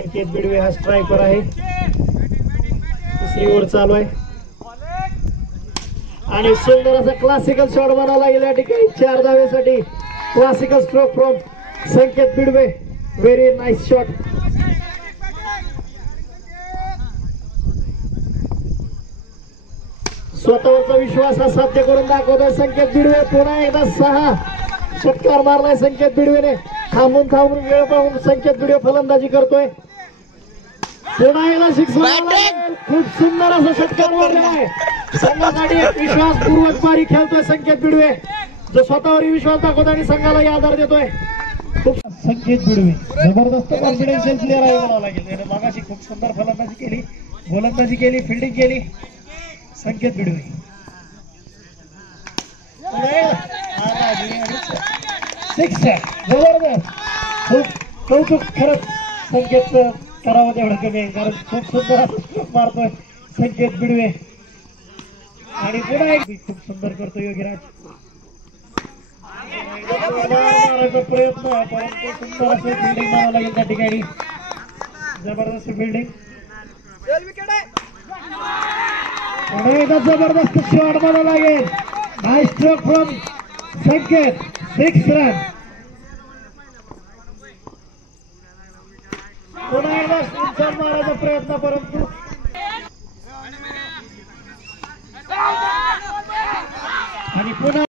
संकेत बिडवे हा स्ट्रायकर आहे. तिसरी ओव्हर चालू आहे आणि सुंदर असा क्लासिकल शॉट बनावला गेला या ठिकाणी 4 धावेसाठी. Classical stroke from Sanket Bidwe. Very nice shot. स्वतःवरचा विश्वास हा साध्य करून दाखवतोय संकेत बिडवे. पुन्हा एकदा 6 षटकार मारलाय संकेत बिडवेने. थांबून वेळ पाहून संकेत बिडवे फलंदाजी करतोय. पुन्हा एकदा 6 खूप सुंदर असा षटकार मारलेला आहे. संघासाठी विश्वासपूर्वक बारी खेळतोय संकेत बिडवे, जो स्वतःवर विश्वास दाखवतो आणि संघालाही आधार देतोय. खूप संकेत बिडवे जबरदस्त कॉन्फिडेन्शियल प्लेअर आहे म्हणावं लागेल. त्याने मागाशी खूप सुंदर फलंदाजी केली, गोलंदाजी केली, फिल्डिंग केली. संकेत बिडवे जबरदस्त. खूप कौतुक खरंच संकेत करावं तेवढं कमी आहे, कारण खूप सुंदर मारतोय संकेत बिडवे. आणि पुन्हा एक खूप सुंदर करतो योगीराज. प्रयत्न परंतु सुंदर असं फिल्डिंग मारावं लागेल त्या ठिकाणी. जबरदस्त फिल्डिंग. पुन्हा एकदा जबरदस्त शॉट मारावं लागेल. Nice stroke from Sanket. 6 run. पुन्हा एकदा मारायचा प्रयत्न परंतु आणि पुन्हा